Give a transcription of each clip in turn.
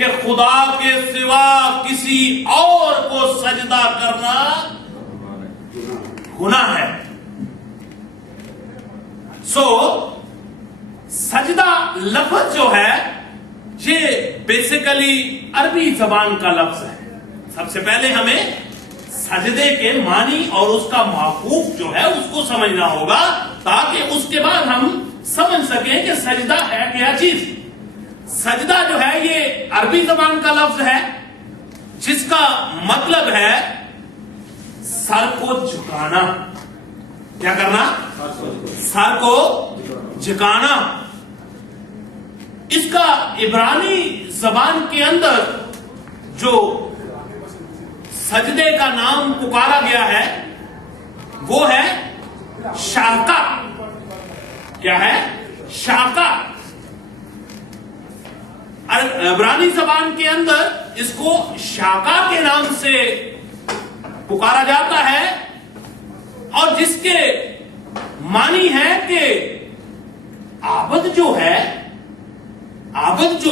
کہ خدا کے سوا کسی اور کو سجدہ کرنا گناہ ہے. سجدہ لفظ جو ہے یہ بیسیکلی عربی زبان کا لفظ ہے. سب سے پہلے ہمیں سجدے کے معنی اور اس کا معقوف جو ہے اس کو سمجھنا ہوگا تاکہ اس کے بعد ہم سمجھ سکیں کہ سجدہ ہے کیا چیز. سجدہ جو ہے یہ عربی زبان کا لفظ ہے جس کا مطلب ہے سر کو جھکانا. کیا کرنا؟ سر کو جھکانا. اس کا عبرانی زبان کے اندر جو سجدے کا نام پکارا گیا ہے وہ ہے شاقہ. کیا ہے؟ شاقہ. عبرانی زبان کے اندر اس کو شاقہ کے نام سے پکارا جاتا ہے اور جس کے معنی ہے کہ عابد جو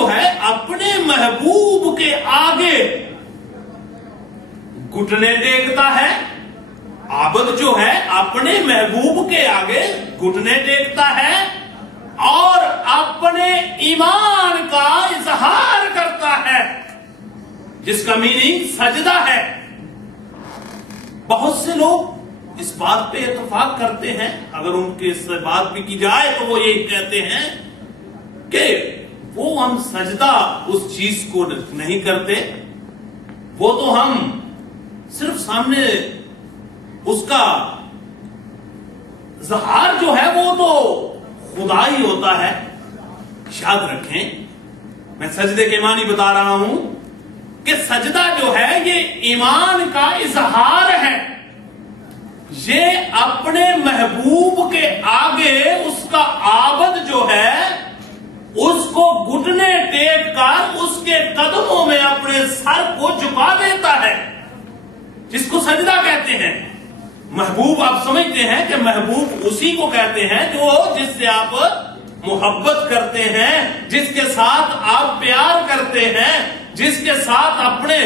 ہے اپنے محبوب کے آگے گھٹنے ٹیکتا ہے. عابد جو ہے اپنے محبوب کے آگے گھٹنے ٹیکتا ہے اور اپنے ایمان کا اظہار کرتا ہے جس کا میننگ سجدہ ہے. بہت سے لوگ اس بات پہ اتفاق کرتے ہیں, اگر ان کے اس بات بھی کی جائے تو وہ یہی کہتے ہیں کہ وہ ہم سجدہ اس چیز کو نہیں کرتے, وہ تو ہم صرف سامنے اس کا اظہار جو ہے وہ تو خدا ہی ہوتا ہے. یاد رکھیں میں سجدے کے معنی بتا رہا ہوں کہ سجدہ جو ہے یہ ایمان کا اظہار ہے. یہ اپنے محبوب کے آگے اس کا عابد جو ہے اس کو گھٹنے ٹیک کر اس کے قدموں میں اپنے سر کو جھکا دیتا ہے جس کو سجدہ کہتے ہیں. محبوب آپ سمجھتے ہیں کہ محبوب اسی کو کہتے ہیں جو جس سے آپ محبت کرتے ہیں, جس کے ساتھ آپ پیار کرتے ہیں, جس کے ساتھ اپنے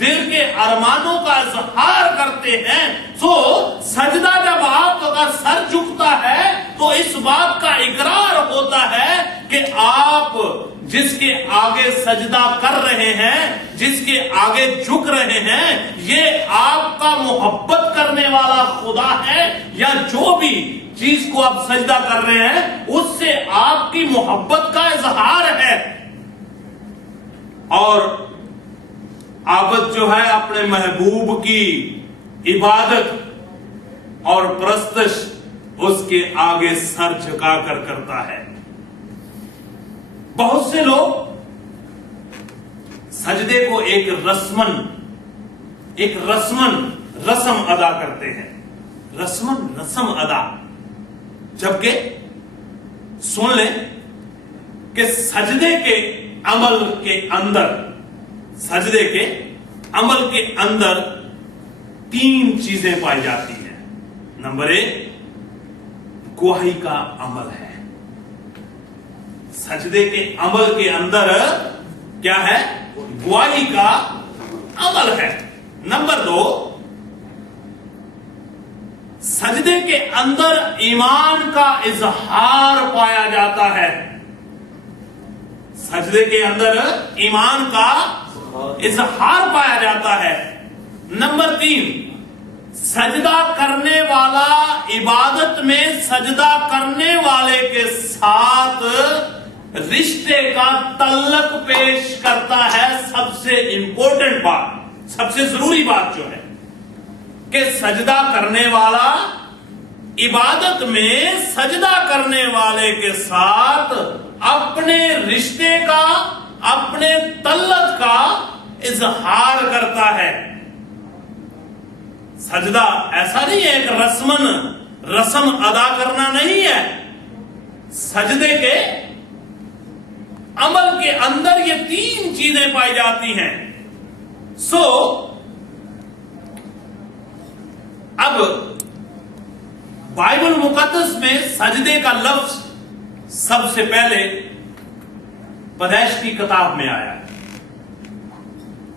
دل کے ارمانوں کا اظہار کرتے ہیں. سجدہ جب آپ کا سر جھکتا ہے تو اس بات کا اقرار ہوتا ہے کہ آپ جس کے آگے سجدہ کر رہے ہیں, جس کے آگے جھک رہے ہیں, یہ آپ کا محبت کرنے والا خدا ہے یا جو بھی چیز کو آپ سجدہ کر رہے ہیں اس سے آپ کی محبت کا اظہار ہے. اور عابد جو ہے اپنے محبوب کی عبادت اور پرستش اس کے آگے سر جھکا کر کرتا ہے. بہت سے لوگ سجدے کو ایک رسم ادا کرتے ہیں. رسم ادا. جبکہ سن لیں کہ سجدے کے عمل کے اندر 3 چیزیں پائی جاتی ہیں. نمبر 1 گواہی کا عمل ہے. سجدے کے عمل کے اندر کیا ہے؟ گواہی کا عمل ہے. نمبر 2 سجدے کے اندر ایمان کا اظہار پایا جاتا ہے. سجدے کے اندر ایمان کا اظہار پایا جاتا ہے. نمبر 3 سجدہ کرنے والا عبادت میں سجدہ کرنے والے کے ساتھ رشتے کا تعلق پیش کرتا ہے. سب سے امپورٹنٹ بات, سب سے ضروری بات جو ہے کہ سجدہ کرنے والا عبادت میں سجدہ کرنے والے کے ساتھ اپنے رشتے کا, اپنے تعلق کا اظہار کرتا ہے. سجدہ ایسا نہیں ہے ایک رسم ادا کرنا نہیں ہے. سجدے کے عمل کے اندر یہ 3 چیزیں پائی جاتی ہیں. اب بائبل مقدس میں سجدے کا لفظ سب سے پہلے پیدائش کی کتاب میں آیا.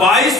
22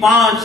5